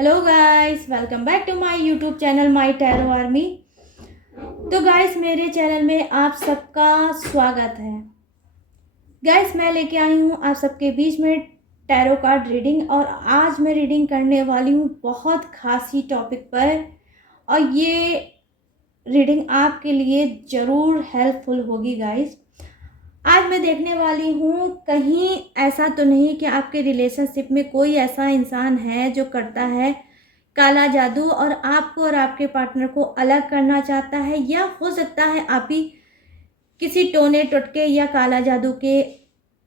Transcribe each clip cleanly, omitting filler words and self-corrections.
Hello guys, welcome back to my YouTube channel my tarot army. तो guys, मेरे channel में आप सबका स्वागत है। गाइस, मैं लेके आई हूँ आप सबके बीच में टैरो कार्ड रीडिंग, और आज मैं रीडिंग करने वाली हूँ बहुत खासी टॉपिक पर। और ये रीडिंग आपके लिए ज़रूर हेल्पफुल होगी गाइस। आज मैं देखने वाली हूँ, कहीं ऐसा तो नहीं कि आपके रिलेशनशिप में कोई ऐसा इंसान है जो करता है काला जादू और आपको और आपके पार्टनर को अलग करना चाहता है, या हो सकता है आप ही किसी टोने टोटके या काला जादू के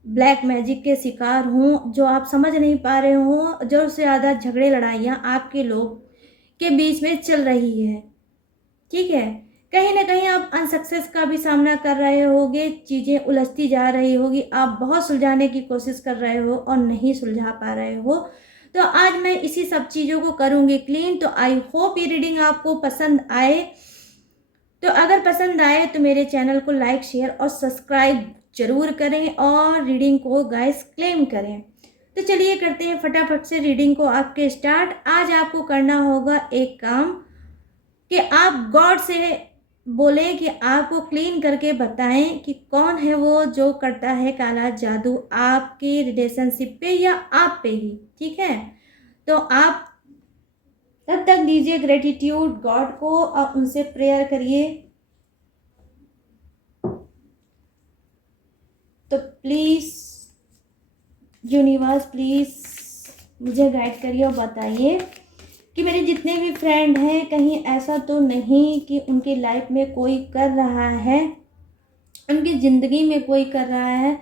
ब्लैक मैजिक के शिकार हों, जो आप समझ नहीं पा रहे हों। जो से ज़्यादा झगड़े लड़ाइयाँ आपके लोग के बीच में चल रही है, ठीक है। कहीं ना कहीं आप अनसक्सेस का भी सामना कर रहे होगे, चीज़ें उलझती जा रही होगी, आप बहुत सुलझाने की कोशिश कर रहे हो और नहीं सुलझा पा रहे हो। तो आज मैं इसी सब चीज़ों को करूँगी क्लीन। तो आई होप ये रीडिंग आपको पसंद आए। तो अगर पसंद आए तो मेरे चैनल को लाइक, शेयर और सब्सक्राइब जरूर करें, और रीडिंग को गाइस क्लेम करें। तो चलिए करते हैं फटाफट से रीडिंग को आपके स्टार्ट। आज आपको करना होगा एक काम, कि आप गॉड से बोलें कि आपको क्लीन करके बताएं कि कौन है वो जो करता है काला जादू आपके रिलेशनशिप पे या आप पे ही, ठीक है। तो आप तब तक दीजिए ग्रेटिट्यूड गॉड को और उनसे प्रेयर करिए। तो प्लीज़ यूनिवर्स, प्लीज़ मुझे गाइड करिए और बताइए कि मेरे जितने भी फ्रेंड हैं, कहीं ऐसा तो नहीं कि उनकी लाइफ में कोई कर रहा है, उनकी ज़िंदगी में कोई कर रहा है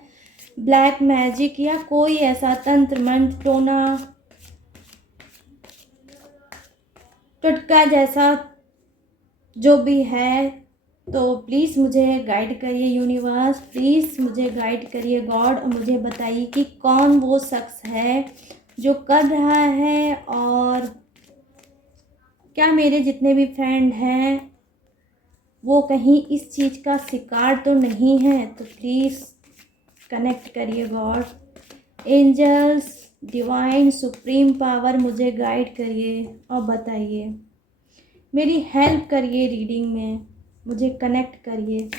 ब्लैक मैजिक, या कोई ऐसा तंत्र मंत्र टोना टोटका जैसा जो भी है। तो प्लीज़ मुझे गाइड करिए यूनिवर्स, प्लीज़ मुझे गाइड करिए गॉड, और मुझे बताइए कि कौन वो शख्स है जो कर रहा है, और क्या मेरे जितने भी फ्रेंड हैं वो कहीं इस चीज़ का शिकार तो नहीं है। तो प्लीज़ कनेक्ट करिए God, angels, divine supreme power, मुझे गाइड करिए और बताइए, मेरी हेल्प करिए रीडिंग में, मुझे कनेक्ट करिए।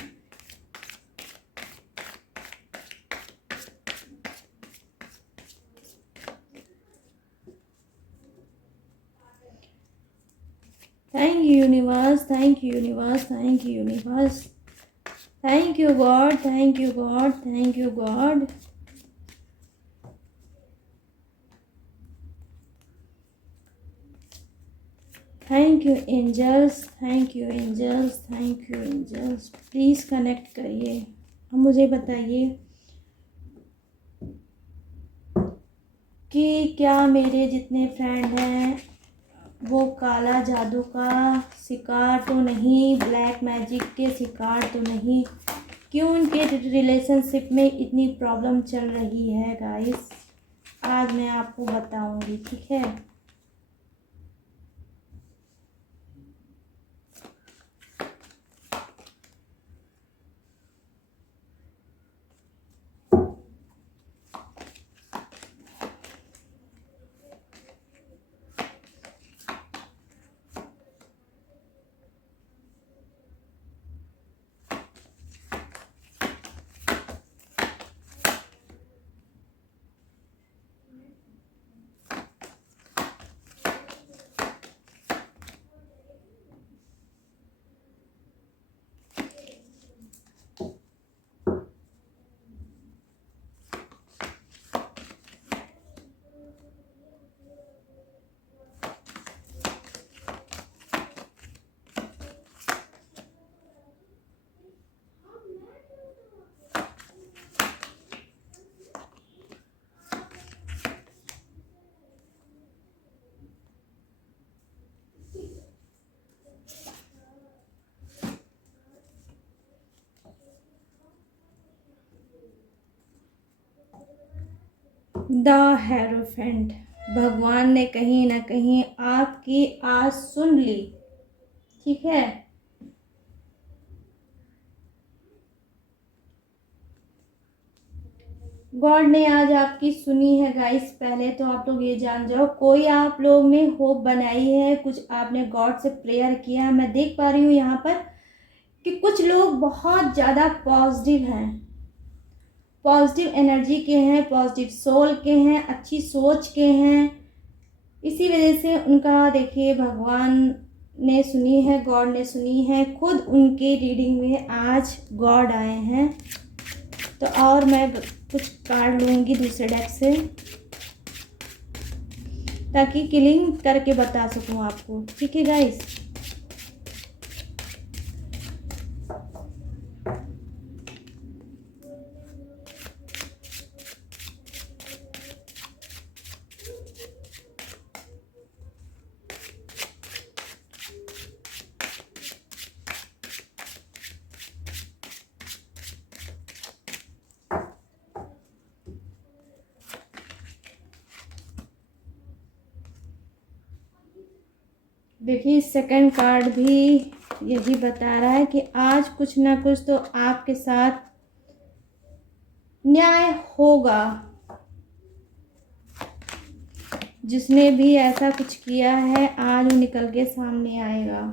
Thank you universe, thank you universe, thank you universe, thank you God, thank you God, thank you God. Thank you angels, thank you angels, thank you angels, please connect करिए और मुझे बताइए कि क्या मेरे जितने फ्रेंड हैं वो काला जादू का शिकार तो नहीं, ब्लैक मैजिक के शिकार तो नहीं। क्यों उनके रिलेशनशिप में इतनी प्रॉब्लम चल रही है गाइस, आज मैं आपको बताऊंगी, ठीक है। द हेरोफेंट, भगवान ने कहीं ना कहीं आपकी आस सुन ली, ठीक है। गॉड ने आज आपकी सुनी है गाइस। पहले तो आप लोग ये जान जाओ, कोई आप लोग ने होप बनाई है, कुछ आपने गॉड से प्रेयर किया है। मैं देख पा रही हूँ यहाँ पर कि कुछ लोग बहुत ज़्यादा पॉजिटिव हैं, पॉजिटिव एनर्जी के हैं, पॉजिटिव सोल के हैं, अच्छी सोच के हैं। इसी वजह से उनका देखिए भगवान ने सुनी है, गॉड ने सुनी है, खुद उनके रीडिंग में आज गॉड आए हैं। तो और मैं कुछ कार्ड लूँगी दूसरे डेक से ताकि क्लिंग करके बता सकूँ आपको। ठीक है गाइस, देखिए सेकंड कार्ड भी यही बता रहा है कि आज कुछ ना कुछ तो आपके साथ न्याय होगा। जिसने भी ऐसा कुछ किया है आज वो निकल के सामने आएगा।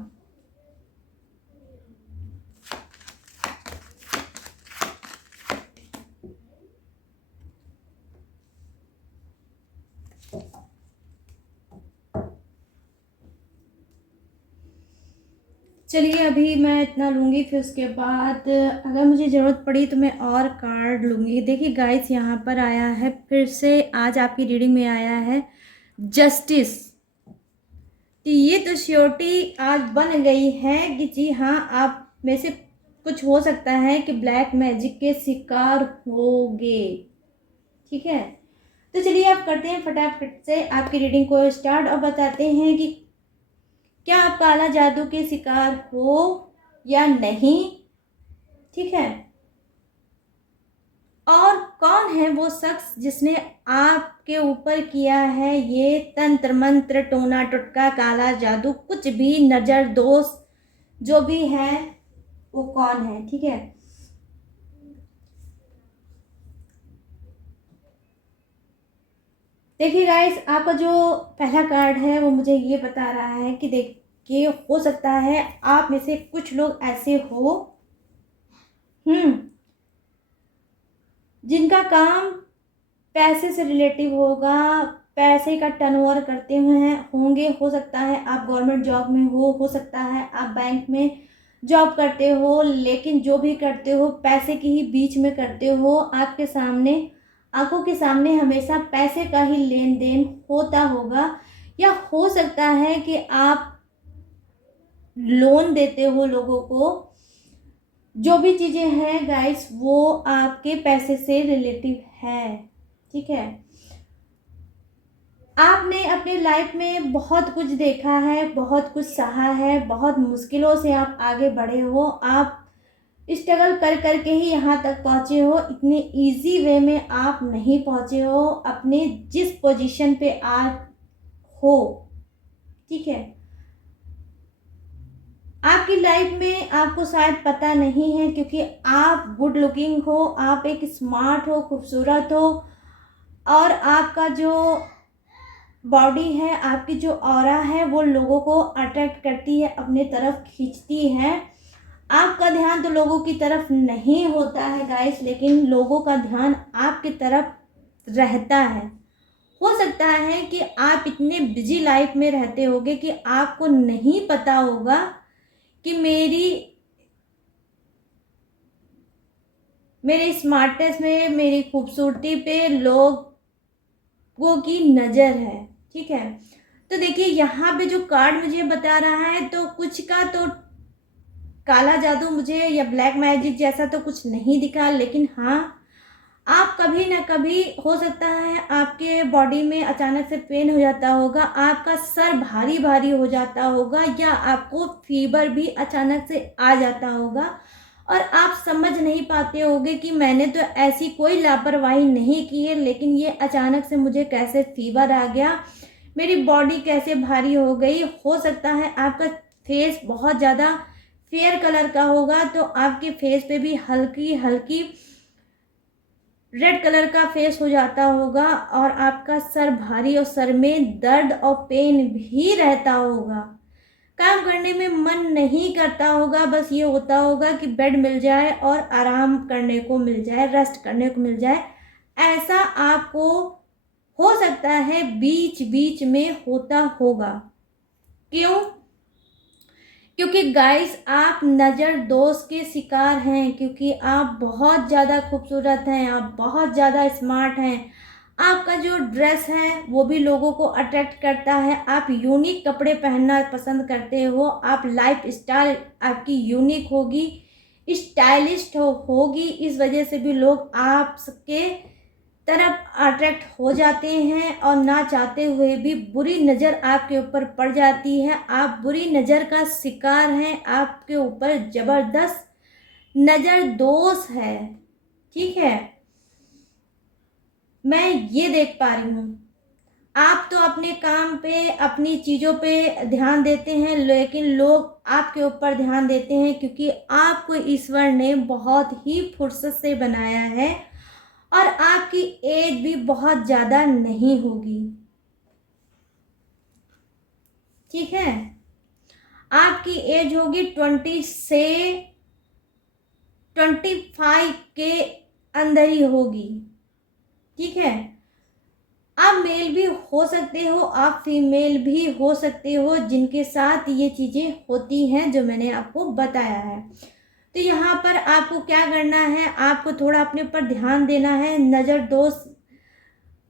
चलिए अभी मैं इतना लूँगी, फिर उसके बाद अगर मुझे ज़रूरत पड़ी तो मैं और कार्ड लूँगी। देखिए गाइस, यहाँ पर आया है फिर से, आज आपकी रीडिंग में आया है जस्टिस। कि ये तो श्योरिटी आज बन गई है कि जी हाँ, आप में से कुछ हो सकता है कि ब्लैक मैजिक के शिकार होगे। ठीक है, तो चलिए आप करते हैं फटाफट से आपकी रीडिंग को स्टार्ट और बताते हैं कि क्या आप काला जादू के शिकार हो या नहीं। ठीक है, और कौन है वो शख्स जिसने आपके ऊपर किया है ये तंत्र मंत्र टोना टुटका काला जादू, कुछ भी नजर दोष जो भी है वो कौन है। ठीक है, देखिए गाइस, आपका जो पहला कार्ड है वो मुझे ये बता रहा है कि देखिए हो सकता है आप में से कुछ लोग ऐसे हो जिनका काम पैसे से रिलेटिव होगा, पैसे का टर्नओवर करते हुए हैं होंगे। हो सकता है आप गवर्नमेंट जॉब में हो सकता है आप बैंक में जॉब करते हो, लेकिन जो भी करते हो पैसे के ही बीच में करते हो। आपके सामने, आंखों के सामने हमेशा पैसे का ही लेन देन होता होगा, या हो सकता है कि आप लोन देते हो लोगों को। जो भी चीज़ें हैं गाइस वो आपके पैसे से रिलेटिव है। ठीक है, आपने अपने लाइफ में बहुत कुछ देखा है, बहुत कुछ सहा है, बहुत मुश्किलों से आप आगे बढ़े हो। आप स्ट्रगल कर कर के ही यहाँ तक पहुँचे हो, इतने इजी वे में आप नहीं पहुँचे हो अपने जिस पोजीशन पे आज हो। ठीक है, आपकी लाइफ में आपको शायद पता नहीं है क्योंकि आप गुड लुकिंग हो, आप एक स्मार्ट हो, खूबसूरत हो, और आपका जो बॉडी है, आपकी जो ऑरा है वो लोगों को अट्रैक्ट करती है, अपने तरफ खींचती है। आपका ध्यान तो लोगों की तरफ नहीं होता है गाइस, लेकिन लोगों का ध्यान आपकी तरफ रहता है। हो सकता है कि आप इतने बिजी लाइफ में रहते होगे कि आपको नहीं पता होगा कि मेरे स्मार्टनेस में, मेरी खूबसूरती पे लोगों की नज़र है। ठीक है, तो देखिए यहाँ पे जो कार्ड मुझे बता रहा है तो कुछ का तो काला जादू मुझे या ब्लैक मैजिक जैसा तो कुछ नहीं दिखा, लेकिन हाँ, आप कभी ना कभी हो सकता है आपके बॉडी में अचानक से पेन हो जाता होगा, आपका सर भारी भारी हो जाता होगा, या आपको फीवर भी अचानक से आ जाता होगा और आप समझ नहीं पाते होगे कि मैंने तो ऐसी कोई लापरवाही नहीं की है, लेकिन ये अचानक से मुझे कैसे फीवर आ गया, मेरी बॉडी कैसे भारी हो गई। हो सकता है आपका फेस बहुत ज़्यादा फेयर कलर का होगा तो आपके फेस पे भी हल्की हल्की रेड कलर का फेस हो जाता होगा और आपका सर भारी और सर में दर्द और पेन भी रहता होगा। काम करने में मन नहीं करता होगा, बस ये होता होगा कि बेड मिल जाए और आराम करने को मिल जाए, रेस्ट करने को मिल जाए। ऐसा आपको हो सकता है बीच बीच में होता होगा। क्यों? क्योंकि गाइस आप नज़र दोष के शिकार हैं, क्योंकि आप बहुत ज़्यादा खूबसूरत हैं, आप बहुत ज़्यादा स्मार्ट हैं। आपका जो ड्रेस है वो भी लोगों को अट्रैक्ट करता है। आप यूनिक कपड़े पहनना पसंद करते हो, आप लाइफ स्टाइल आपकी यूनिक होगी, स्टाइलिस्ट होगी। इस वजह से भी लोग आपके तरफ अट्रैक्ट हो जाते हैं और ना चाहते हुए भी बुरी नज़र आपके ऊपर पड़ जाती है। आप बुरी नज़र का शिकार हैं, आपके ऊपर ज़बरदस्त नज़र दोष है। ठीक है, मैं ये देख पा रही हूँ। आप तो अपने काम पे, अपनी चीज़ों पे ध्यान देते हैं, लेकिन लोग आपके ऊपर ध्यान देते हैं क्योंकि आपको ईश्वर ने बहुत ही फुर्सत से बनाया है और आपकी एज भी बहुत ज़्यादा नहीं होगी। ठीक है, आपकी एज होगी 20 से 25 के अंदर ही होगी। ठीक है, आप मेल भी हो सकते हो, आप फीमेल भी हो सकते हो, जिनके साथ ये चीज़ें होती हैं जो मैंने आपको बताया है। तो यहाँ पर आपको क्या करना है, आपको थोड़ा अपने ऊपर ध्यान देना है। नज़र दोष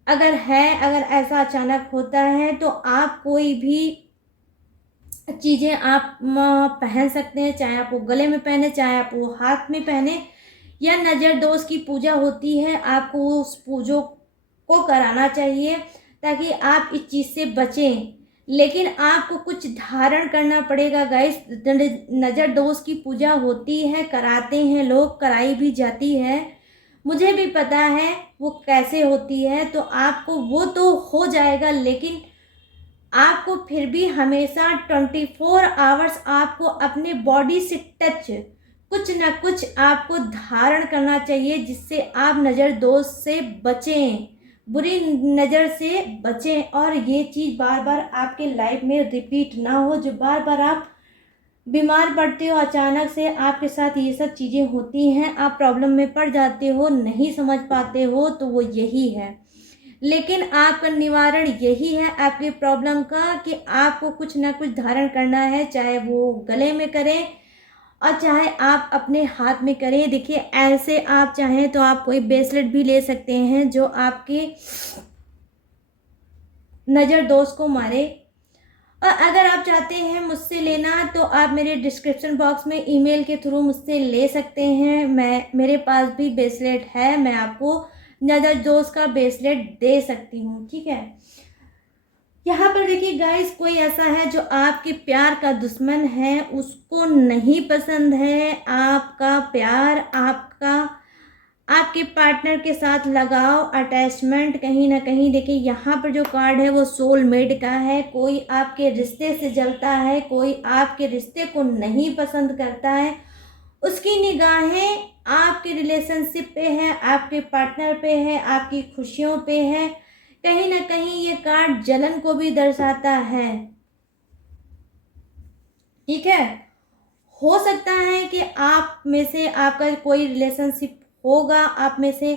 अगर है, अगर ऐसा अचानक होता है तो आप कोई भी चीज़ें आप पहन सकते हैं, चाहे आप वो गले में पहने, चाहे आप वो हाथ में पहने, या नज़र दोष की पूजा होती है, आपको उस पूजो को कराना चाहिए ताकि आप इस चीज़ से बचें। लेकिन आपको कुछ धारण करना पड़ेगा गाइस। नज़र दोष की पूजा होती है, कराते हैं लोग, कराई भी जाती है, मुझे भी पता है वो कैसे होती है। तो आपको वो तो हो जाएगा, लेकिन आपको फिर भी हमेशा 24 आवर्स आपको अपने बॉडी से टच कुछ ना कुछ आपको धारण करना चाहिए, जिससे आप नज़र दोष से बचें, बुरी नज़र से बचें और ये चीज़ बार बार आपके लाइफ में रिपीट ना हो। जो बार बार आप बीमार पड़ते हो, अचानक से आपके साथ ये सब चीज़ें होती हैं, आप प्रॉब्लम में पड़ जाते हो, नहीं समझ पाते हो, तो वो यही है। लेकिन आपका निवारण यही है आपकी प्रॉब्लम का कि आपको कुछ ना कुछ धारण करना है, चाहे वो गले में करें और चाहे आप अपने हाथ में करें। देखिए, ऐसे आप चाहें तो आप कोई ब्रेसलेट भी ले सकते हैं जो आपके नज़र दोष को मारे। और अगर आप चाहते हैं मुझसे लेना तो आप मेरे डिस्क्रिप्शन बॉक्स में ईमेल के थ्रू मुझसे ले सकते हैं। मेरे पास भी ब्रेसलेट है, मैं आपको नज़र दोष का ब्रेसलेट दे सकती हूँ। ठीक है, यहाँ पर देखिए गाइस, कोई ऐसा है जो आपके प्यार का दुश्मन है, उसको नहीं पसंद है आपका प्यार, आपके पार्टनर के साथ लगाव, अटैचमेंट। कहीं ना कहीं देखिए यहाँ पर जो कार्ड है वो सोलमेट का है। कोई आपके रिश्ते से जलता है, कोई आपके रिश्ते को नहीं पसंद करता है, उसकी निगाहें आपके रिलेशनशिप पे है, आपके पार्टनर पे है, आपकी खुशियों पे है। कहीं ना कहीं ये कार्ड जलन को भी दर्शाता है। ठीक है, हो सकता है कि आप में से आपका कोई रिलेशनशिप होगा, आप में से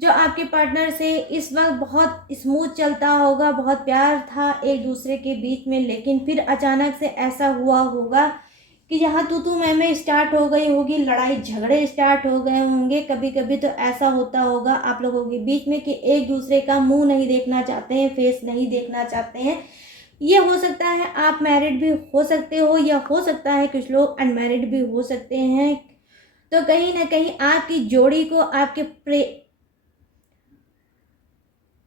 जो आपके पार्टनर से इस वक्त बहुत स्मूथ चलता होगा, बहुत प्यार था एक दूसरे के बीच में, लेकिन फिर अचानक से ऐसा हुआ होगा कि यहाँ तू मैं स्टार्ट हो गई होगी, लड़ाई झगड़े स्टार्ट हो गए होंगे। कभी कभी तो ऐसा होता होगा आप लोगों के बीच में कि एक दूसरे का मुंह नहीं देखना चाहते हैं, फेस नहीं देखना चाहते हैं। ये हो सकता है आप मैरिड भी हो सकते हो, या हो सकता है कुछ लोग अनमैरिड भी हो सकते हैं। तो कहीं ना कहीं आपकी जोड़ी को, आपके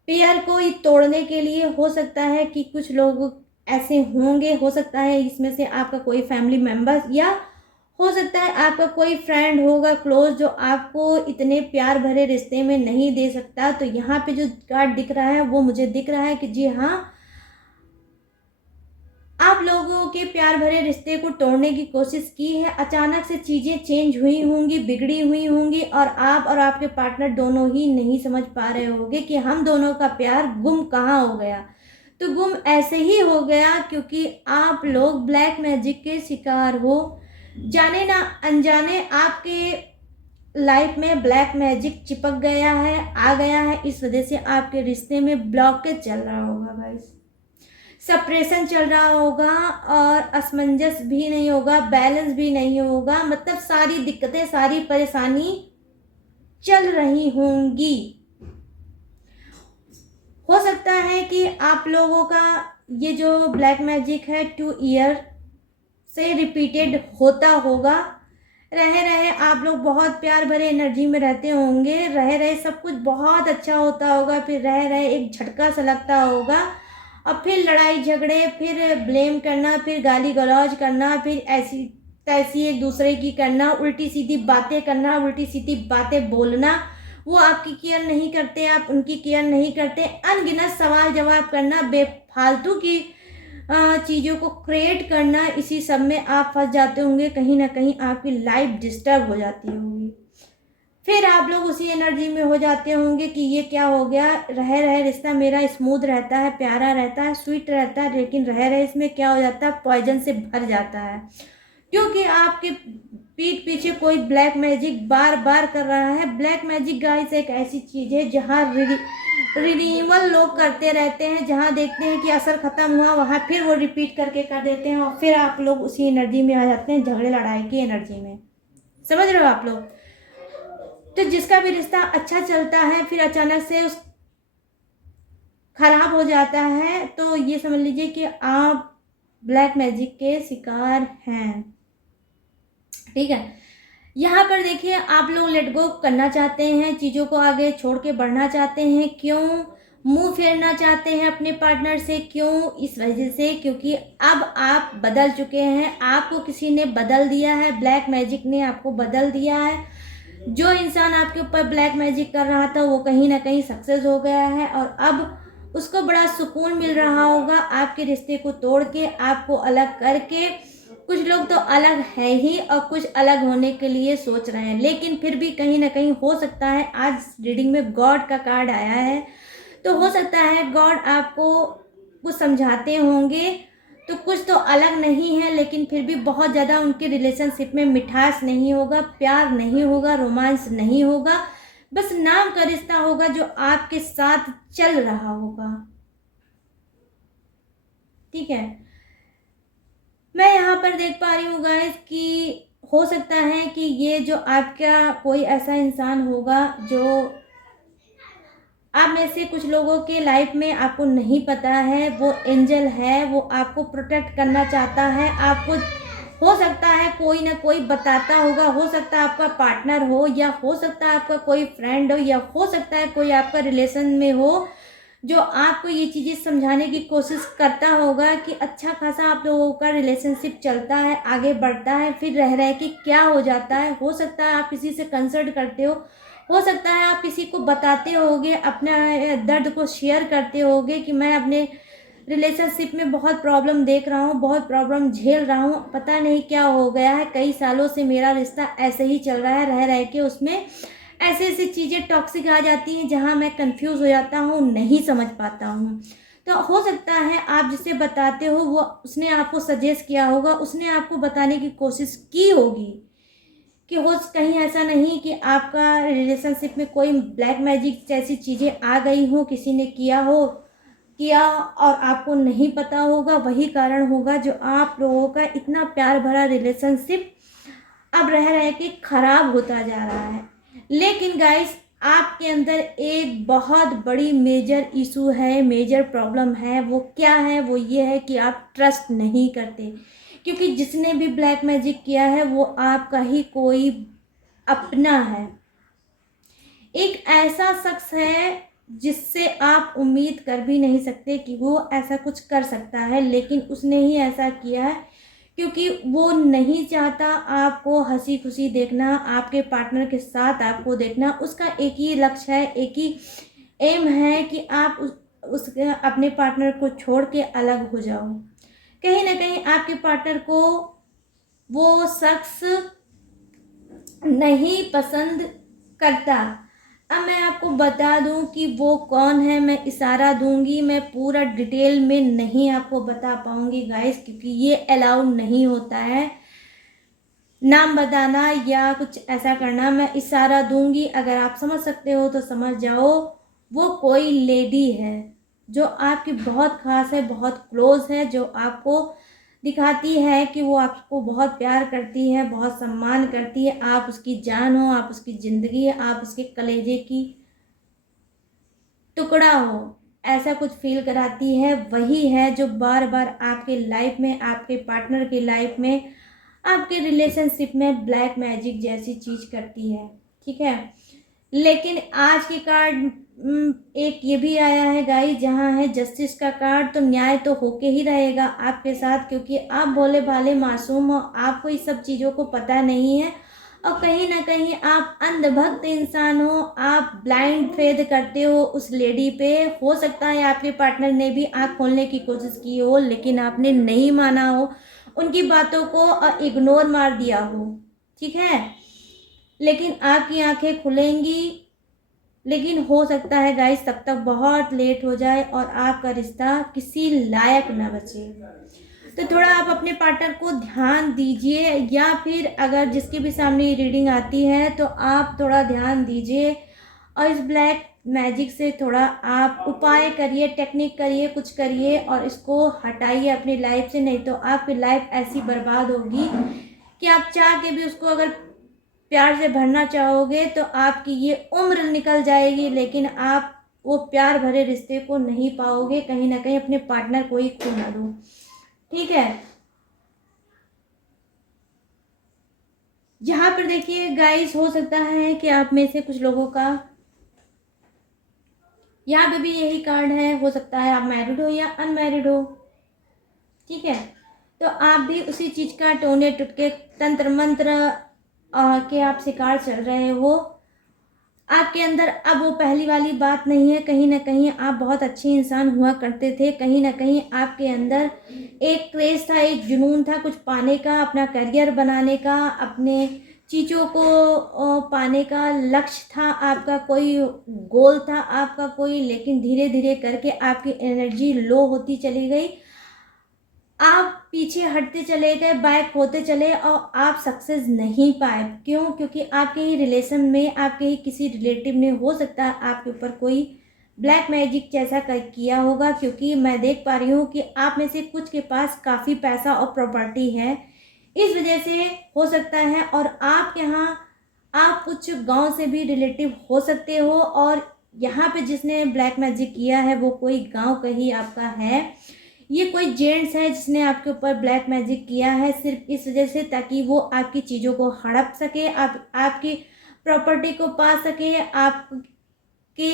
पेयर को ही तोड़ने के लिए हो सकता है कि कुछ लोग ऐसे होंगे। हो सकता है इसमें से आपका कोई फैमिली मेम्बर, या हो सकता है आपका कोई फ्रेंड होगा क्लोज, जो आपको इतने प्यार भरे रिश्ते में नहीं दे सकता। तो यहाँ पे जो कार्ड दिख रहा है वो मुझे दिख रहा है कि जी हाँ, आप लोगों लोगों के प्यार भरे रिश्ते को तोड़ने की कोशिश की है। अचानक से चीज़ें चेंज हुई होंगी, बिगड़ी हुई होंगी और आप और आपके पार्टनर दोनों ही नहीं समझ पा रहे होंगे कि हम दोनों का प्यार गुम कहाँ हो गया। तो गुम ऐसे ही हो गया क्योंकि आप लोग ब्लैक मैजिक के शिकार हो। जाने ना अनजाने आपके लाइफ में ब्लैक मैजिक चिपक गया है, आ गया है। इस वजह से आपके रिश्ते में ब्लॉकेज चल रहा होगा गाइस, सेपरेशन चल रहा होगा और असमंजस भी नहीं होगा, बैलेंस भी नहीं होगा। मतलब सारी दिक्कतें, सारी परेशानी चल रही होंगी। हो सकता है कि आप लोगों का ये जो ब्लैक मैजिक है 2 ईयर से रिपीटेड होता होगा। रहे रहे आप लोग बहुत प्यार भरे एनर्जी में रहते होंगे, रहे रहे सब कुछ बहुत अच्छा होता होगा, फिर रहे रहे एक झटका सा लगता होगा और फिर लड़ाई झगड़े, फिर ब्लेम करना, फिर गाली गलौज करना, फिर ऐसी तैसी एक दूसरे की करना, उल्टी सीधी बातें करना, उल्टी सीधी बातें बोलना। वो आपकी केयर नहीं करते, आप उनकी केयर नहीं करते, अनगिनत सवाल जवाब करना, बेफालतू की चीज़ों को क्रिएट करना। इसी सब में आप फंस जाते होंगे, कहीं ना कहीं आपकी लाइफ डिस्टर्ब हो जाती होगी। फिर आप लोग उसी एनर्जी में हो जाते होंगे कि ये क्या हो गया, रह रहे रिश्ता मेरा स्मूथ रहता है, प्यारा रहता है, स्वीट रहता है, लेकिन रह रहे इसमें क्या हो जाता है, पॉइजन से भर जाता है। क्योंकि आपके पीठ पीछे कोई ब्लैक मैजिक बार बार कर रहा है। ब्लैक मैजिक गाइस एक ऐसी चीज़ है जहाँ रिन्यूअल लोग करते रहते हैं, जहाँ देखते हैं कि असर खत्म हुआ वहाँ फिर वो रिपीट करके कर देते हैं और फिर आप लोग उसी एनर्जी में आ जाते हैं, झगड़े लड़ाई की एनर्जी में। समझ रहे हो आप लोग? तो जिसका भी रिश्ता अच्छा चलता है फिर अचानक से उस खराब हो जाता है, तो ये समझ लीजिए कि आप ब्लैक मैजिक के शिकार हैं। ठीक है, यहाँ पर देखिए आप लोग लेट गो करना चाहते हैं, चीज़ों को आगे छोड़ के बढ़ना चाहते हैं। क्यों? मुंह फेरना चाहते हैं अपने पार्टनर से। क्यों? इस वजह से क्योंकि अब आप बदल चुके हैं, आपको किसी ने बदल दिया है, ब्लैक मैजिक ने आपको बदल दिया है। जो इंसान आपके ऊपर ब्लैक मैजिक कर रहा था वो कहीं ना कहीं सक्सेस हो गया है और अब उसको बड़ा सुकून मिल रहा होगा आपके रिश्ते को तोड़ के, आपको अलग करके। कुछ लोग तो अलग है ही और कुछ अलग होने के लिए सोच रहे हैं, लेकिन फिर भी कहीं ना कहीं हो सकता है, आज रीडिंग में गॉड का कार्ड आया है, तो हो सकता है गॉड आपको कुछ समझाते होंगे। तो कुछ तो अलग नहीं है, लेकिन फिर भी बहुत ज़्यादा उनके रिलेशनशिप में मिठास नहीं होगा, प्यार नहीं होगा, रोमांस नहीं होगा, बस नाम का रिश्ता होगा जो आपके साथ चल रहा होगा। ठीक है, मैं यहाँ पर देख पा रही हूँ गाइस कि हो सकता है कि ये जो आपका कोई ऐसा इंसान होगा जो आप में से कुछ लोगों के लाइफ में आपको नहीं पता है, वो एंजल है, वो आपको प्रोटेक्ट करना चाहता है। आपको हो सकता है कोई ना कोई बताता होगा, हो सकता है आपका पार्टनर हो, या हो सकता है आपका कोई फ्रेंड हो, या हो सकता है कोई आपका रिलेशन में हो जो आपको ये चीज़ें समझाने की कोशिश करता होगा कि अच्छा खासा आप लोगों का रिलेशनशिप चलता है, आगे बढ़ता है, फिर रह रह के क्या हो जाता है। हो सकता है आप किसी से कंसल्ट करते हो सकता है आप किसी को बताते होगे, अपना दर्द को शेयर करते होगे कि मैं अपने रिलेशनशिप में बहुत प्रॉब्लम देख रहा हूँ, बहुत प्रॉब्लम झेल रहा हूँ, पता नहीं क्या हो गया है, कई सालों से मेरा रिश्ता ऐसे ही चल रहा है, रह रह के उसमें ऐसी ऐसी चीज़ें टॉक्सिक आ जाती हैं जहाँ मैं कंफ्यूज हो जाता हूँ, नहीं समझ पाता हूँ। तो हो सकता है आप जिसे बताते हो वो उसने आपको सजेस्ट किया होगा, उसने आपको बताने की कोशिश की होगी कि हो कहीं ऐसा नहीं कि आपका रिलेशनशिप में कोई ब्लैक मैजिक जैसी चीज़ें आ गई हो, किसी ने किया और आपको नहीं पता होगा। वही कारण होगा जो आप लोगों का इतना प्यार भरा रिलेशनशिप अब रह रह के खराब होता जा रहा है। लेकिन गाइस आपके अंदर एक बहुत बड़ी मेजर इशू है, मेजर प्रॉब्लम है। वो क्या है? वो ये है कि आप ट्रस्ट नहीं करते, क्योंकि जिसने भी ब्लैक मैजिक किया है वो आपका ही कोई अपना है, एक ऐसा शख्स है जिससे आप उम्मीद कर भी नहीं सकते कि वो ऐसा कुछ कर सकता है, लेकिन उसने ही ऐसा किया है क्योंकि वो नहीं चाहता आपको हंसी खुशी देखना, आपके पार्टनर के साथ आपको देखना। उसका एक ही लक्ष्य है, एक ही एम है कि आप अपने पार्टनर को छोड़ के अलग हो जाओ। कहीं ना कहीं आपके पार्टनर को वो शख्स नहीं पसंद करता। अब मैं आपको बता दूं कि वो कौन है। मैं इशारा दूंगी, मैं पूरा डिटेल में नहीं आपको बता पाऊंगी गाइस, क्योंकि ये अलाउड नहीं होता है नाम बताना या कुछ ऐसा करना। मैं इशारा दूंगी, अगर आप समझ सकते हो तो समझ जाओ। वो कोई लेडी है जो आपकी बहुत खास है, बहुत क्लोज है, जो आपको दिखाती है कि वो आपको बहुत प्यार करती है, बहुत सम्मान करती है। आप उसकी जान हो, आप उसकी ज़िंदगी है, आप उसके कलेजे की टुकड़ा हो, ऐसा कुछ फील कराती है। वही है जो बार बार आपके लाइफ में, आपके पार्टनर की लाइफ में, आपके रिलेशनशिप में ब्लैक मैजिक जैसी चीज़ करती है। ठीक है, लेकिन आज की कार्ड एक ये भी आया है गाइस, जहाँ है जस्टिस का कार्ड। तो न्याय तो होके ही रहेगा आपके साथ, क्योंकि आप भोले भाले मासूम हो, आपको इस सब चीज़ों को पता नहीं है और कहीं ना कहीं आप अंधभक्त इंसान हो। आप ब्लाइंड फेथ करते हो उस लेडी पे। हो सकता है आपके पार्टनर ने भी आँख खोलने की कोशिश की हो, लेकिन आपने नहीं माना हो उनकी बातों को और इग्नोर मार दिया हो। ठीक है, लेकिन आपकी आंखें खुलेंगी, लेकिन हो सकता है गाइस तब तक बहुत लेट हो जाए और आपका रिश्ता किसी लायक ना बचे। तो थोड़ा आप अपने पार्टनर को ध्यान दीजिए, या फिर अगर जिसके भी सामने रीडिंग आती है तो आप थोड़ा ध्यान दीजिए और इस ब्लैक मैजिक से थोड़ा आप उपाय करिए, टेक्निक करिए, कुछ करिए और इसको हटाइए अपनी लाइफ से। नहीं तो आपकी लाइफ ऐसी बर्बाद होगी कि आप चाह के भी उसको अगर प्यार से भरना चाहोगे तो आपकी ये उम्र निकल जाएगी, लेकिन आप वो प्यार भरे रिश्ते को नहीं पाओगे। कहीं ना कहीं अपने पार्टनर को ही खो ना दो। ठीक है, यहाँ पर देखिए गाइस, हो सकता है कि आप में से कुछ लोगों का यहाँ पे भी यही कार्ड है। हो सकता है आप मैरिड हो या अनमैरिड हो। ठीक है, तो आप भी उसी चीज का टोने टुटके तंत्र मंत्र के आप शिकार चल रहे हो। आपके अंदर अब वो पहली वाली बात नहीं है। कहीं ना कहीं आप बहुत अच्छे इंसान हुआ करते थे। कहीं ना कहीं आपके अंदर एक क्रेज था, एक जुनून था कुछ पाने का, अपना करियर बनाने का, अपने चीज़ों को पाने का लक्ष्य था आपका, कोई गोल था आपका कोई। लेकिन धीरे धीरे करके आपकी एनर्जी लो होती चली गई, आप पीछे हटते चले गए, बैक होते चले और आप सक्सेस नहीं पाए। क्यों? क्योंकि आपके ही रिलेशन में, आपके ही किसी रिलेटिव ने हो सकता है आपके ऊपर कोई ब्लैक मैजिक जैसा किया होगा। क्योंकि मैं देख पा रही हूँ कि आप में से कुछ के पास काफ़ी पैसा और प्रॉपर्टी है, इस वजह से हो सकता है। और आप यहाँ, आप कुछ गांव से भी रिलेटिव हो सकते हो और यहाँ पे जिसने ब्लैक मैजिक किया है वो कोई गांव का ही आपका है। ये कोई जेंट्स है जिसने आपके ऊपर ब्लैक मैजिक किया है सिर्फ इस वजह से ताकि वो आपकी चीज़ों को हड़प सके, आपकी प्रॉपर्टी को पा सके, आपके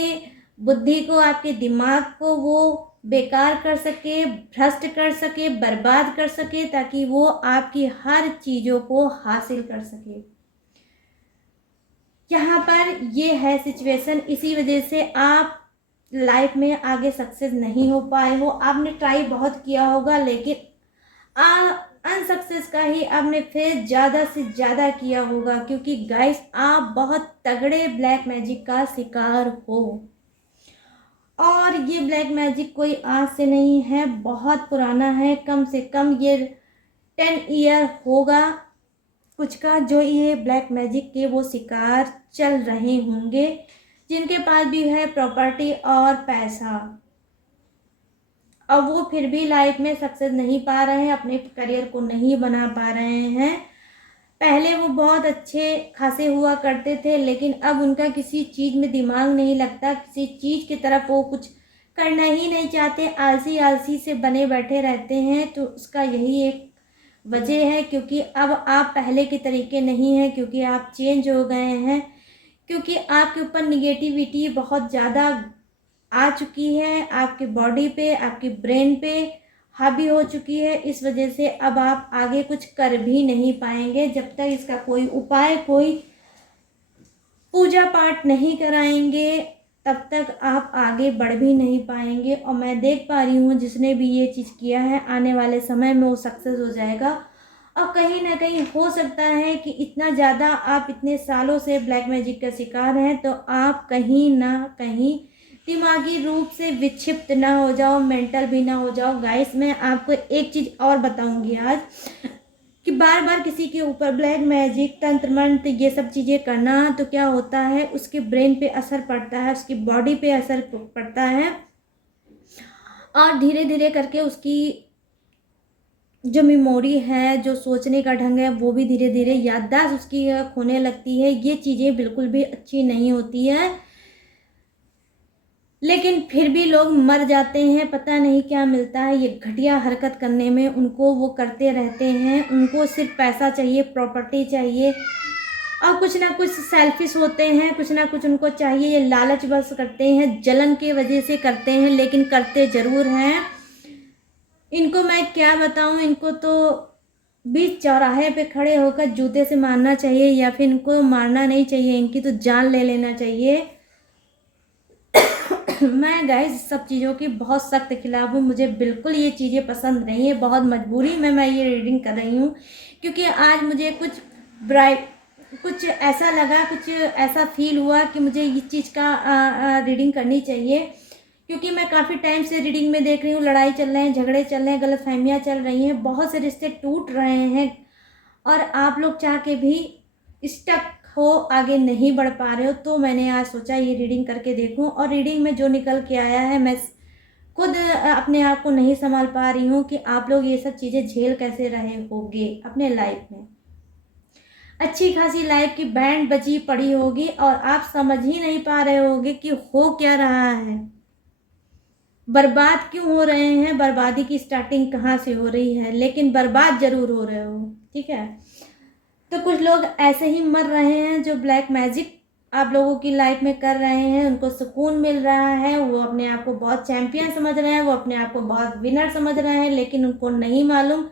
बुद्धि को, आपके दिमाग को वो बेकार कर सके, भ्रष्ट कर सके, बर्बाद कर सके, ताकि वो आपकी हर चीज़ों को हासिल कर सके। यहाँ पर ये है सिचुएशन। इसी वजह से आप लाइफ में आगे सक्सेस नहीं हो पाए हो। आपने ट्राई बहुत किया होगा, लेकिन अनसक्सेस का ही आपने फेस ज़्यादा से ज़्यादा किया होगा। क्योंकि गाइस आप बहुत तगड़े ब्लैक मैजिक का शिकार हो और ये ब्लैक मैजिक कोई आज से नहीं है, बहुत पुराना है। कम से कम ये 10 ईयर होगा कुछ का जो ये ब्लैक मैजिक के वो शिकार चल रहे होंगे, जिनके पास भी है प्रॉपर्टी और पैसा, और वो फिर भी लाइफ में सक्सेस नहीं पा रहे हैं, अपने करियर को नहीं बना पा रहे हैं। पहले वो बहुत अच्छे खासे हुआ करते थे, लेकिन अब उनका किसी चीज़ में दिमाग नहीं लगता, किसी चीज़ की तरफ वो कुछ करना ही नहीं चाहते, आलसी आलसी से बने बैठे रहते हैं। तो उसका यही एक वजह है, क्योंकि अब आप पहले के तरीके नहीं हैं, क्योंकि आप चेंज हो गए हैं, क्योंकि आपके ऊपर निगेटिविटी बहुत ज़्यादा आ चुकी है, आपके बॉडी पे, आपके ब्रेन पे हावी हो चुकी है। इस वजह से अब आप आगे कुछ कर भी नहीं पाएंगे जब तक इसका कोई उपाय, कोई पूजा पाठ नहीं कराएंगे, तब तक आप आगे बढ़ भी नहीं पाएंगे। और मैं देख पा रही हूँ जिसने भी ये चीज़ किया है आने वाले समय में वो सक्सेस हो जाएगा। और कहीं ना कहीं हो सकता है कि इतना ज़्यादा आप इतने सालों से ब्लैक मैजिक का शिकार हैं तो आप कहीं ना कहीं दिमागी रूप से विक्षिप्त ना हो जाओ, मेंटल भी ना हो जाओ। गाइस मैं आपको एक चीज़ और बताऊंगी आज कि बार बार किसी के ऊपर ब्लैक मैजिक, तंत्र मंत्र ये सब चीज़ें करना तो क्या होता है, उसके ब्रेन पे असर पड़ता है, उसकी बॉडी पे असर पड़ता है और धीरे धीरे करके उसकी जो मेमोरी है, जो सोचने का ढंग है, वो भी धीरे धीरे याददाश्त उसकी खोने लगती है। ये चीज़ें बिल्कुल भी अच्छी नहीं होती है, लेकिन फिर भी लोग मर जाते हैं। पता नहीं क्या मिलता है ये घटिया हरकत करने में उनको, वो करते रहते हैं। उनको सिर्फ पैसा चाहिए, प्रॉपर्टी चाहिए और कुछ ना कुछ सेल्फिश होते हैं, कुछ ना कुछ उनको चाहिए। ये लालच बस करते हैं, जलन की वजह से करते हैं, लेकिन करते ज़रूर हैं। इनको मैं क्या बताऊं, इनको तो बीच चौराहे पे खड़े होकर जूते से मारना चाहिए या फिर इनको मारना नहीं चाहिए, इनकी तो जान ले लेना चाहिए। मैं गाइस सब चीज़ों की बहुत सख्त खिलाफ हूँ। मुझे बिल्कुल ये चीज़ें पसंद नहीं है। बहुत मजबूरी में मैं ये रीडिंग कर रही हूँ क्योंकि आज मुझे कुछ ऐसा लगा, कुछ ऐसा फील हुआ कि मुझे इस चीज़ का रीडिंग करनी चाहिए। क्योंकि मैं काफ़ी टाइम से रीडिंग में देख रही हूँ लड़ाई चल रहे हैं, झगड़े चल रहे हैं, गलतफहमियाँ चल रही हैं, बहुत से रिश्ते टूट रहे हैं और आप लोग चाह के भी स्टक हो, आगे नहीं बढ़ पा रहे हो। तो मैंने आज सोचा ये रीडिंग करके देखूं और रीडिंग में जो निकल के आया है मैं खुद अपने आप को नहीं संभाल पा रही हूँ कि आप लोग ये सब चीज़ें झेल कैसे रहे होगे अपने लाइफ में। अच्छी खासी लाइफ की बैंड बजी पड़ी होगी और आप समझ ही नहीं पा रहे होगे कि हो क्या रहा है, बर्बाद क्यों हो रहे हैं, बर्बादी की स्टार्टिंग कहाँ से हो रही है, लेकिन बर्बाद जरूर हो रहे हो। ठीक है, तो कुछ लोग ऐसे ही मर रहे हैं जो ब्लैक मैजिक आप लोगों की लाइफ में कर रहे हैं, उनको सुकून मिल रहा है, वो अपने आप को बहुत चैंपियन समझ रहे हैं, वो अपने आप को बहुत विनर समझ रहे हैं, लेकिन उनको नहीं मालूम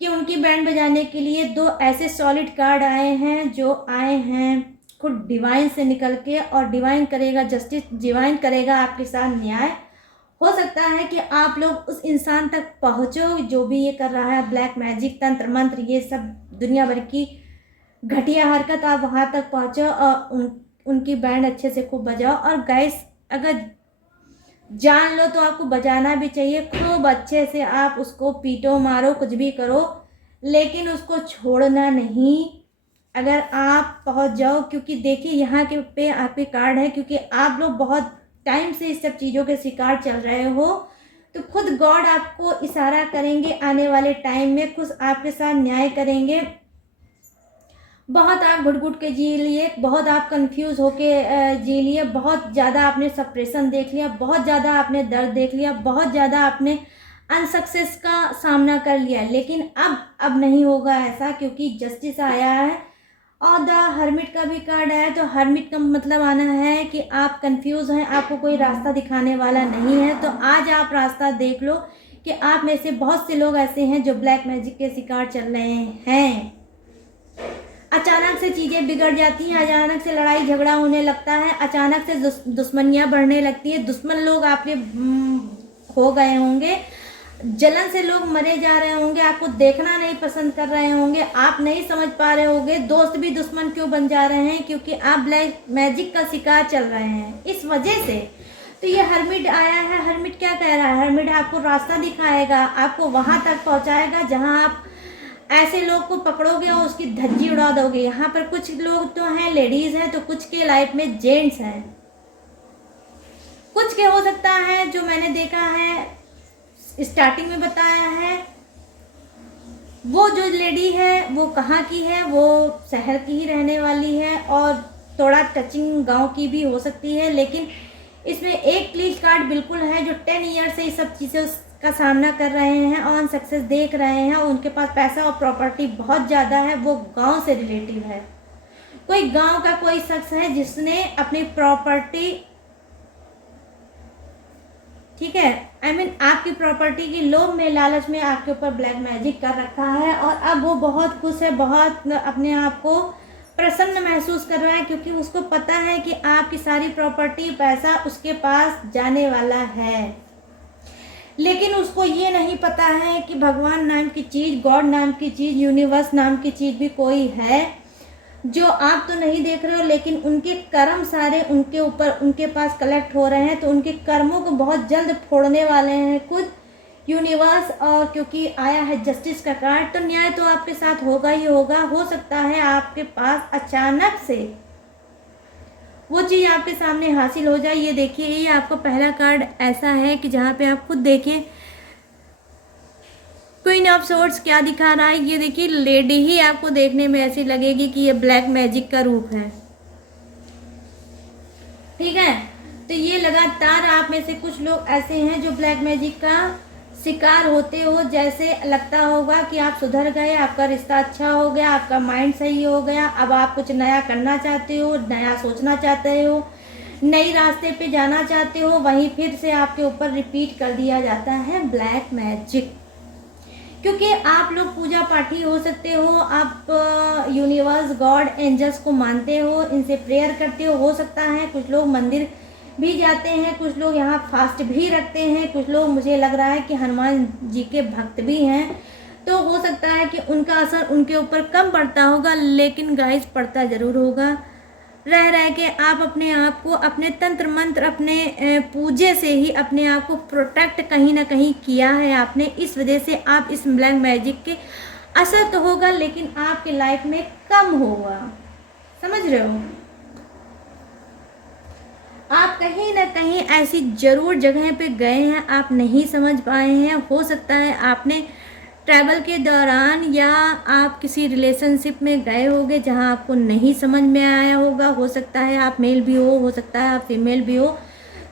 कि उनकी बैंड बजाने के लिए दो ऐसे सॉलिड कार्ड आए हैं जो आए हैं खुद डिवाइन से निकल के, और डिवाइन करेगा जस्टिस, डिवाइन करेगा आपके साथ न्याय। हो सकता है कि आप लोग उस इंसान तक पहुँचो जो भी ये कर रहा है ब्लैक मैजिक, तंत्र मंत्र, ये सब दुनिया भर की घटिया हरकत, आप वहाँ तक पहुँचो और उनकी बैंड अच्छे से खूब बजाओ। और गाइस अगर जान लो तो आपको बजाना भी चाहिए खूब अच्छे से, आप उसको पीटो मारो कुछ भी करो, लेकिन उसको छोड़ना नहीं अगर आप पहुँच जाओ। क्योंकि देखिए यहाँ के पे आपके कार्ड है, क्योंकि आप लोग बहुत टाइम से इस सब चीज़ों के शिकार चल रहे हो, तो खुद गॉड आपको इशारा करेंगे आने वाले टाइम में, खुद आपके साथ न्याय करेंगे। बहुत आप घुट घुट के जी लिए, बहुत आप कंफ्यूज होके जी लिए, बहुत ज़्यादा आपने सप्रेशन देख लिया, बहुत ज़्यादा आपने दर्द देख लिया, बहुत ज़्यादा आपने अनसक्सेस का सामना कर लिया, लेकिन अब नहीं होगा ऐसा, क्योंकि जस्टिस आया है और द हर्मिट का भी कार्ड आया। तो हर्मिट का मतलब आना है कि आप कंफ्यूज हैं, आपको कोई रास्ता दिखाने वाला नहीं है। तो आज आप रास्ता देख लो कि आप में से बहुत से लोग ऐसे हैं जो ब्लैक मैजिक के शिकार चल रहे हैं। अचानक से चीज़ें बिगड़ जाती हैं, अचानक से लड़ाई झगड़ा होने लगता है, अचानक से दुश्मनियाँ बढ़ने लगती है, दुश्मन लोग आपके हो गए होंगे, जलन से लोग मरे जा रहे होंगे, आपको देखना नहीं पसंद कर रहे होंगे, आप नहीं समझ पा रहे होंगे दोस्त भी दुश्मन क्यों बन जा रहे हैं, क्योंकि आप ब्लैक मैजिक का शिकार चल रहे हैं इस वजह से। तो ये हर्मिट आया है, हर्मिट क्या कह रहा है, हर्मिट आपको रास्ता दिखाएगा, आपको वहाँ तक पहुँचाएगा जहाँ आप ऐसे लोग को पकड़ोगे और उसकी धज्जी उड़ा दोगे। यहाँ पर कुछ लोग तो हैं लेडीज़ हैं, तो कुछ के लाइफ में जेंट्स हैं, कुछ के हो सकता है जो मैंने देखा है स्टार्टिंग में बताया है, वो जो लेडी है वो कहाँ की है, वो शहर की ही रहने वाली है और थोड़ा टचिंग गांव की भी हो सकती है। लेकिन इसमें एक प्लीज कार्ड बिल्कुल है जो 10 ईयर से इस सब चीज़ों का सामना कर रहे हैं और सक्सेस देख रहे हैं, और उनके पास पैसा और प्रॉपर्टी बहुत ज़्यादा है, वो गांव से रिलेटिव है, कोई गांव का कोई शख्स है जिसने अपनी प्रॉपर्टी, ठीक है, आपकी प्रॉपर्टी की लोभ में, लालच में आपके ऊपर ब्लैक मैजिक कर रखा है और अब वो बहुत खुश है, बहुत अपने आप को प्रसन्न महसूस कर रहा है, क्योंकि उसको पता है कि आपकी सारी प्रॉपर्टी, पैसा उसके पास जाने वाला है। लेकिन उसको ये नहीं पता है कि भगवान नाम की चीज़, गॉड नाम की चीज़, यूनिवर्स नाम की चीज़ भी कोई है जो आप तो नहीं देख रहे हो, लेकिन उनके कर्म सारे उनके ऊपर, उनके पास कलेक्ट हो रहे हैं। तो उनके कर्मों को बहुत जल्द फोड़ने वाले हैं खुद यूनिवर्स। और क्योंकि आया है जस्टिस का कार्ड, तो न्याय तो आपके साथ होगा ही होगा। हो सकता है आपके पास अचानक से वो चीज़ आपके सामने हासिल हो जाए। ये देखिए, ये आपका पहला कार्ड ऐसा है कि जहाँ पे आप खुद देखिए, क्वीन ऑफ सोर्ड्स क्या दिखा रहा है। ये देखिए, लेडी ही आपको देखने में ऐसी लगेगी कि ये ब्लैक मैजिक का रूप है, ठीक है। तो ये लगातार आप में से कुछ लोग ऐसे हैं जो ब्लैक मैजिक का शिकार होते हो। जैसे लगता होगा कि आप सुधर गए, आपका रिश्ता अच्छा हो गया, आपका माइंड सही हो गया, अब आप कुछ नया करना चाहते हो, नया सोचना चाहते हो, नई रास्ते पे जाना चाहते हो, वहीं फिर से आपके ऊपर रिपीट कर दिया जाता है ब्लैक मैजिक। क्योंकि आप लोग पूजा पाठी हो सकते हो, आप यूनिवर्स, गॉड, एंजल्स को मानते हो, इनसे प्रेयर करते हो सकता है कुछ लोग मंदिर भी जाते हैं, कुछ लोग यहाँ फास्ट भी रखते हैं, कुछ लोग मुझे लग रहा है कि हनुमान जी के भक्त भी हैं। तो हो सकता है कि उनका असर उनके ऊपर कम पड़ता होगा, लेकिन गाइस पड़ता ज़रूर होगा। रह रह के आप अपने आप को, अपने तंत्र मंत्र, अपने पूजे से ही अपने आप को प्रोटेक्ट कहीं ना कहीं किया है आपने। इस वजह से आप इस ब्लैक मैजिक के असर तो होगा, लेकिन आपके लाइफ में कम होगा। समझ रहे हो? आप कहीं ना कहीं ऐसी जरूर जगह पे गए हैं, आप नहीं समझ पाए हैं। हो सकता है आपने ट्रैवल के दौरान या आप किसी रिलेशनशिप में गए होंगे जहां आपको नहीं समझ में आया होगा। हो सकता है आप मेल भी हो सकता है आप फीमेल भी हो।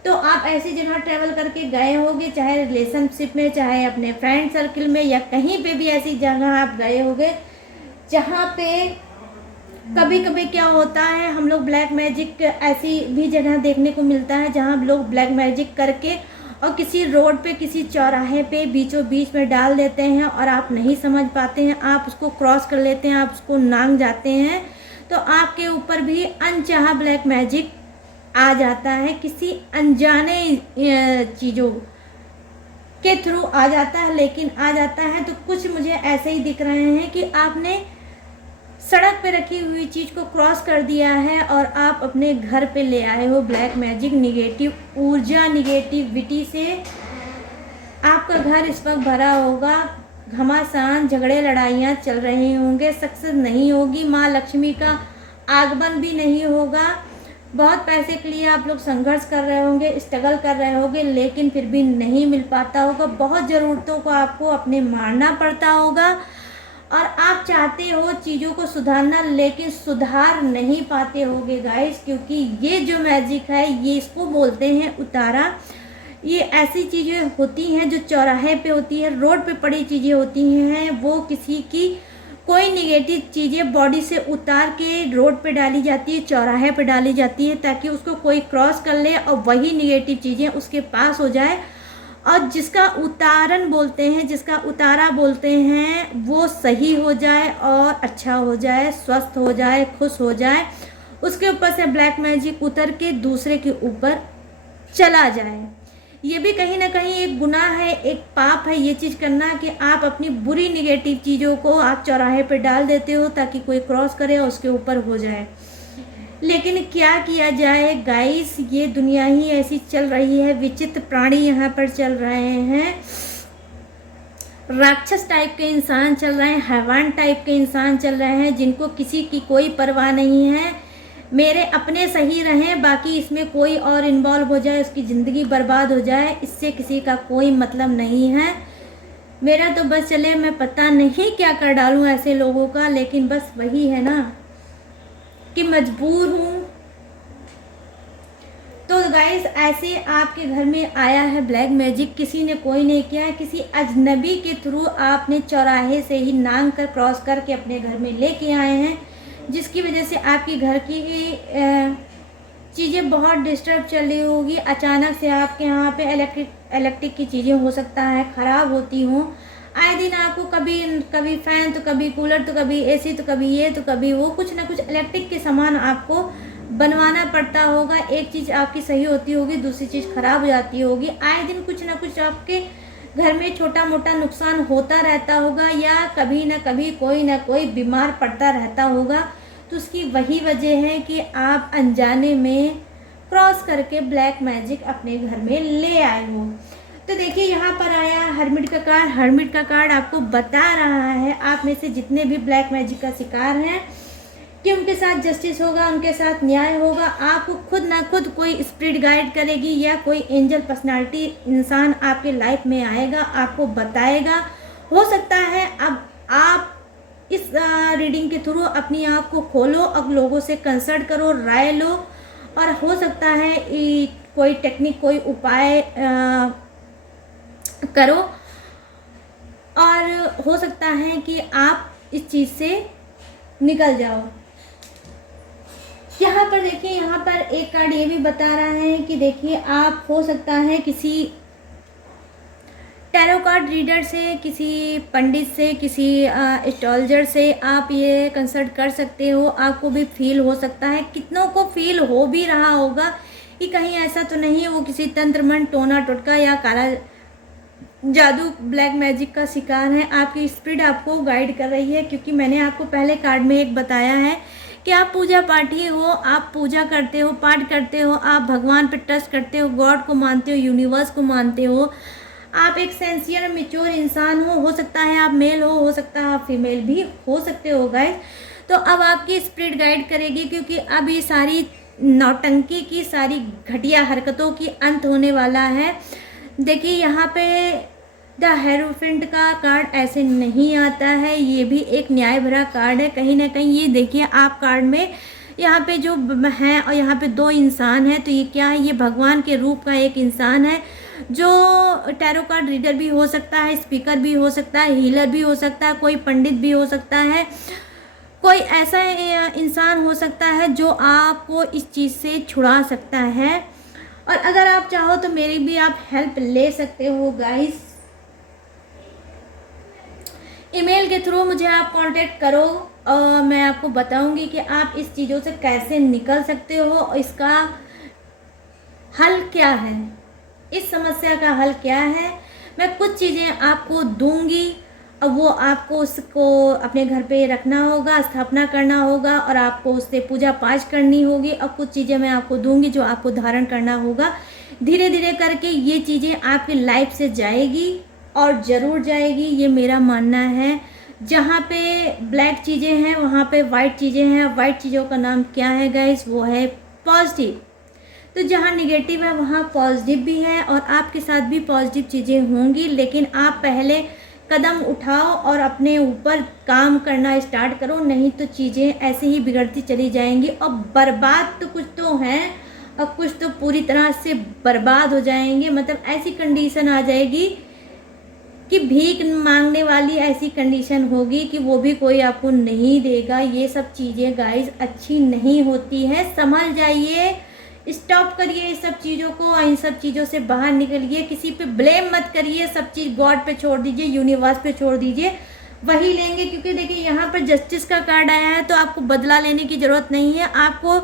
तो आप ऐसी जगह ट्रैवल करके गए होंगे, चाहे रिलेशनशिप में, चाहे अपने फ्रेंड सर्किल में, या कहीं पे भी ऐसी जगह आप गए होंगे जहाँ पे कभी कभी क्या होता है, हम लोग ब्लैक मैजिक, ऐसी भी जगह देखने को मिलता है जहाँ लोग ब्लैक मैजिक करके और किसी रोड पे, किसी चौराहे पे बीचों बीच में डाल देते हैं और आप नहीं समझ पाते हैं, आप उसको क्रॉस कर लेते हैं, आप उसको नांग जाते हैं। तो आपके ऊपर भी अनचाहा ब्लैक मैजिक आ जाता है, किसी अनजाने चीज़ों के थ्रू आ जाता है, लेकिन आ जाता है। तो कुछ मुझे ऐसे ही दिख रहे हैं कि आपने सड़क पे रखी हुई चीज़ को क्रॉस कर दिया है और आप अपने घर पे ले आए हो ब्लैक मैजिक। निगेटिव ऊर्जा, निगेटिविटी से आपका घर इस वक्त भरा होगा, घमासान, झगड़े लड़ाइयाँ चल रहे होंगे, सक्सेस नहीं होगी, माँ लक्ष्मी का आगमन भी नहीं होगा। बहुत पैसे के लिए आप लोग संघर्ष कर रहे होंगे, स्ट्रगल कर रहे होंगे, लेकिन फिर भी नहीं मिल पाता होगा। बहुत ज़रूरतों को आपको अपने मारना पड़ता होगा और आप चाहते हो चीज़ों को सुधारना, लेकिन सुधार नहीं पाते होगे गाइस। क्योंकि ये जो मैजिक है, ये इसको बोलते हैं उतारा। ये ऐसी चीज़ें होती हैं जो चौराहे पे होती है, रोड पे पड़ी चीज़ें होती हैं। वो किसी की कोई निगेटिव चीज़ें बॉडी से उतार के रोड पे डाली जाती है, चौराहे पे डाली जाती है, ताकि उसको कोई क्रॉस कर ले और वही निगेटिव चीज़ें उसके पास हो जाए। और जिसका उतारन बोलते हैं, जिसका उतारा बोलते हैं, वो सही हो जाए और अच्छा हो जाए, स्वस्थ हो जाए, खुश हो जाए, उसके ऊपर से ब्लैक मैजिक उतर के दूसरे के ऊपर चला जाए। ये भी कहीं ना कहीं एक गुनाह है, एक पाप है ये चीज़ करना, कि आप अपनी बुरी निगेटिव चीज़ों को आप चौराहे पे डाल देते हो ताकि कोई क्रॉस करे और उसके ऊपर हो जाए। लेकिन क्या किया जाए गाइस, ये दुनिया ही ऐसी चल रही है। विचित्र प्राणी यहाँ पर चल रहे हैं, राक्षस टाइप के इंसान चल रहे हैं, हैवान टाइप के इंसान चल रहे हैं, जिनको किसी की कोई परवाह नहीं है। मेरे अपने सही रहें, बाकी इसमें कोई और इन्वॉल्व हो जाए, उसकी ज़िंदगी बर्बाद हो जाए, इससे किसी का कोई मतलब नहीं है। मेरा तो बस चले, मैं पता नहीं क्या कर डालूँ ऐसे लोगों का, लेकिन बस वही है ना कि मजबूर हूँ। तो गाइस, ऐसे आपके घर में आया है ब्लैक मैजिक, किसी ने कोई नहीं किया है, किसी अजनबी के थ्रू आपने चौराहे से ही नांग कर क्रॉस करके अपने घर में लेके आए हैं, जिसकी वजह से आपकी घर की चीज़ें बहुत डिस्टर्ब चल रही होगी। अचानक से आपके यहाँ पे इलेक्ट्रिक की चीज़ें हो सकता है ख़राब होती हों, आए दिन आपको कभी कभी फ़ैन तो कभी कूलर तो कभी एसी तो कभी ये तो कभी वो, कुछ ना कुछ इलेक्ट्रिक के सामान आपको बनवाना पड़ता होगा। एक चीज़ आपकी सही होती होगी, दूसरी चीज़ ख़राब हो जाती होगी। आए दिन कुछ ना कुछ आपके घर में छोटा मोटा नुकसान होता रहता होगा, या कभी ना कभी कोई ना कोई बीमार पड़ता रहता होगा। तो उसकी वही वजह है कि आप अनजाने में क्रॉस करके ब्लैक मैजिक अपने घर में ले आए हो। तो देखिए यहाँ पर आया हर्मिट का कार्ड। हर्मिट का कार्ड आपको बता रहा है आप में से जितने भी ब्लैक मैजिक का शिकार हैं कि उनके साथ जस्टिस होगा, उनके साथ न्याय होगा। आपको खुद ना खुद कोई स्पिरिट गाइड करेगी या कोई एंजल पर्सनालिटी इंसान आपके लाइफ में आएगा, आपको बताएगा। हो सकता है अब आप इस रीडिंग के थ्रू अपनी आँख को खोलो, अब लोगों से कंसल्ट करो, राय लो, और हो सकता है कोई टेक्निक कोई उपाय करो, और हो सकता है कि आप इस चीज़ से निकल जाओ। यहाँ पर देखिए, यहाँ पर एक कार्ड ये भी बता रहा है कि देखिए आप हो सकता है किसी टैरो कार्ड रीडर से, किसी पंडित से, किसी एस्ट्रोलॉजर से आप ये कंसल्ट कर सकते हो। आपको भी फील हो सकता है, कितनों को फील हो भी रहा होगा कि कहीं ऐसा तो नहीं है वो किसी तंत्र मंत्र टोना टोटका या काला जादू ब्लैक मैजिक का शिकार है। आपकी स्पिरिट आपको गाइड कर रही है, क्योंकि मैंने आपको पहले कार्ड में एक बताया है कि आप पूजा पाठी हो, आप पूजा करते हो, पाठ करते हो, आप भगवान पर ट्रस्ट करते हो, गॉड को मानते हो, यूनिवर्स को मानते हो। आप एक सेंसियर मैच्योर इंसान हो सकता है आप मेल हो सकता है आप फीमेल भी हो सकते हो गाइस। तो अब आपकी स्पिरिट गाइड करेगी, क्योंकि अब ये सारी नौटंकी की, सारी घटिया हरकतों की अंत होने वाला है। देखिए यहाँ पे द हेरोफेंट का कार्ड ऐसे नहीं आता है, ये भी एक न्याय भरा कार्ड है कहीं ना कहीं। ये देखिए आप कार्ड में यहाँ पे जो है, और यहाँ पे दो इंसान है, तो ये क्या है, ये भगवान के रूप का एक इंसान है जो टैरो कार्ड रीडर भी हो सकता है, स्पीकर भी हो सकता है, हीलर भी हो सकता है, कोई पंडित भी हो सकता है, कोई ऐसा इंसान हो सकता है जो आपको इस चीज़ से छुड़ा सकता है। और अगर आप चाहो तो मेरी भी आप हेल्प ले सकते हो गाइस। ईमेल के थ्रू मुझे आप कांटेक्ट करो और मैं आपको बताऊंगी कि आप इस चीज़ों से कैसे निकल सकते हो और इसका हल क्या है, इस समस्या का हल क्या है। मैं कुछ चीज़ें आपको दूंगी और वो आपको उसको अपने घर पे रखना होगा, स्थापना करना होगा, और आपको उससे पूजा पाठ करनी होगी। और कुछ चीज़ें मैं आपको दूंगी जो आपको धारण करना होगा। धीरे धीरे करके ये चीज़ें आपकी लाइफ से जाएगी और ज़रूर जाएगी, ये मेरा मानना है। जहाँ पे ब्लैक चीज़ें हैं वहाँ पे वाइट चीज़ें हैं। वाइट चीज़ों का नाम क्या है गाइस, वो है पॉजिटिव। तो जहाँ निगेटिव है वहाँ पॉजिटिव भी है, और आपके साथ भी पॉजिटिव चीज़ें होंगी। लेकिन आप पहले कदम उठाओ और अपने ऊपर काम करना स्टार्ट करो, नहीं तो चीज़ें ऐसे ही बिगड़ती चली जाएंगी। और बर्बाद तो कुछ तो हैं और कुछ तो पूरी तरह से बर्बाद हो जाएंगे। मतलब ऐसी कंडीशन आ जाएगी कि भीख मांगने वाली ऐसी कंडीशन होगी कि वो भी कोई आपको नहीं देगा। ये सब चीज़ें गाइस अच्छी नहीं होती है, संभल जाइए, स्टॉप करिए इस सब चीज़ों को, इन सब चीज़ों से बाहर निकलिए। किसी पे ब्लेम मत करिए, सब चीज़ गॉड पे छोड़ दीजिए, यूनिवर्स पे छोड़ दीजिए, वही लेंगे। क्योंकि देखिए यहाँ पर जस्टिस का कार्ड आया है, तो आपको बदला लेने की ज़रूरत नहीं है। आपको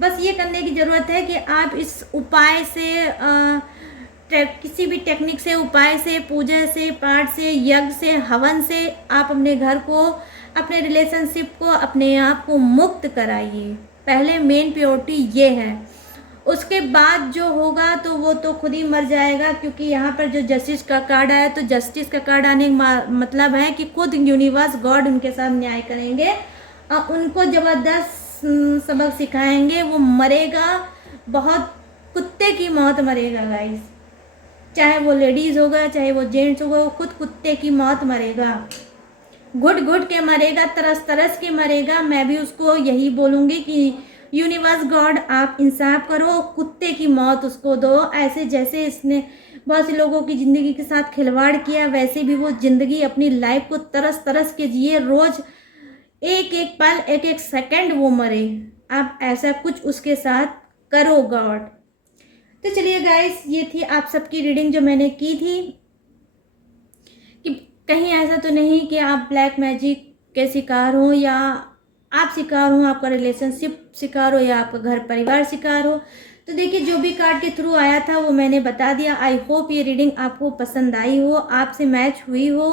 बस ये करने की ज़रूरत है कि आप इस उपाय से किसी भी टेक्निक से, उपाय से, पूजा से, पाठ से, यज्ञ से, हवन से आप अपने घर को, अपने रिलेशनशिप को, अपने आप को मुक्त कराइए। पहले मेन प्योरिटी ये है, उसके बाद जो होगा तो वो तो खुद ही मर जाएगा। क्योंकि यहाँ पर जो जस्टिस का कार्ड आया, तो जस्टिस का कार्ड आने का मतलब है कि खुद यूनिवर्स गॉड उनके साथ न्याय करेंगे और उनको ज़बरदस्त सबक सिखाएंगे। वो मरेगा, बहुत कुत्ते की मौत मरेगा गाइस, चाहे वो लेडीज़ होगा चाहे वो जेंट्स होगा, वो खुद कुत्ते की मौत मरेगा, घुट घुट के मरेगा, तरस तरस के मरेगा। मैं भी उसको यही बोलूँगी कि यूनिवर्स गॉड आप इंसाफ करो, कुत्ते की मौत उसको दो। ऐसे जैसे इसने बहुत से लोगों की ज़िंदगी के साथ खिलवाड़ किया, वैसे भी वो ज़िंदगी अपनी लाइफ को तरस तरस के जिए, रोज़ एक एक पल, एक एक सेकंड वो मरे। आप ऐसा कुछ उसके साथ करो गॉड। तो चलिए गाइस, ये थी आप सबकी रीडिंग जो मैंने की थी कि कहीं ऐसा तो नहीं कि आप ब्लैक मैजिक के शिकार हो, या आप शिकार हो, आपका रिलेशनशिप शिकार हो, या आपका घर परिवार शिकार हो। तो देखिए, जो भी कार्ड के थ्रू आया था वो मैंने बता दिया। आई होप ये रीडिंग आपको पसंद आई हो, आपसे मैच हुई हो।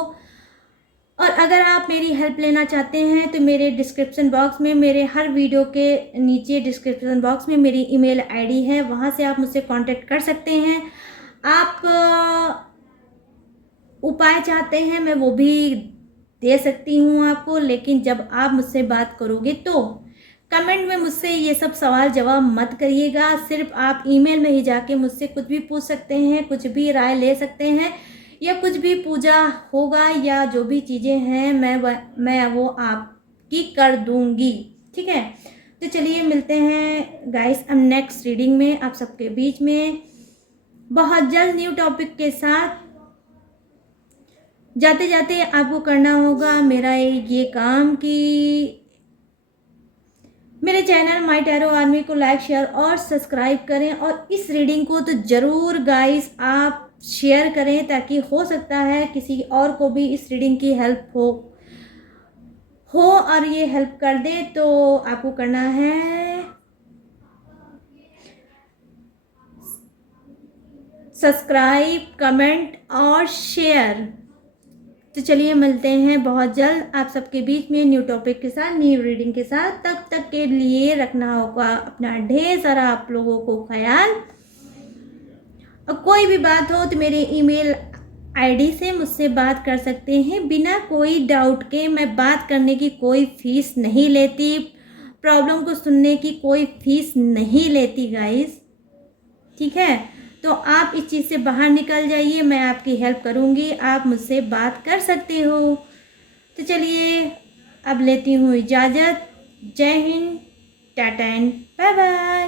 और अगर आप मेरी हेल्प लेना चाहते हैं तो मेरे डिस्क्रिप्शन बॉक्स में, मेरे हर वीडियो के नीचे डिस्क्रिप्शन बॉक्स में मेरी ईमेल आईडी है, वहाँ से आप मुझसे कांटेक्ट कर सकते हैं। आप उपाय चाहते हैं, मैं वो भी दे सकती हूँ आपको, लेकिन जब आप मुझसे बात करोगे तो कमेंट में मुझसे ये सब सवाल जवाब मत करिएगा। सिर्फ आप ईमेल में ही जाके मुझसे कुछ भी पूछ सकते हैं, कुछ भी राय ले सकते हैं, या कुछ भी पूजा होगा या जो भी चीज़ें हैं मैं वो आपकी कर दूंगी। ठीक है, तो चलिए मिलते हैं गाइस अब नेक्स्ट रीडिंग में आप सबके बीच में बहुत जल्द न्यू टॉपिक के साथ। जाते जाते आपको करना होगा मेरा ये काम कि मेरे चैनल माई टैरो आर्मी को लाइक शेयर और सब्सक्राइब करें, और इस रीडिंग को तो ज़रूर गाइस आप शेयर करें, ताकि हो सकता है किसी और को भी इस रीडिंग की हेल्प हो और ये हेल्प कर दे। तो आपको करना है सब्सक्राइब, कमेंट और शेयर। तो चलिए मिलते हैं बहुत जल्द आप सबके बीच में न्यू टॉपिक के साथ, न्यू रीडिंग के साथ। तब तक के लिए रखना होगा अपना ढेर सारा आप लोगों को ख्याल। और कोई भी बात हो तो मेरे ईमेल आईडी से मुझसे बात कर सकते हैं बिना कोई डाउट के। मैं बात करने की कोई फीस नहीं लेती, प्रॉब्लम को सुनने की कोई फीस नहीं लेती गाइस। ठीक है, तो आप इस चीज़ से बाहर निकल जाइए, मैं आपकी हेल्प करूँगी, आप मुझसे बात कर सकते हो। तो चलिए अब लेती हूँ इजाज़त। जय हिंद, टाटा एंड बाय बाय।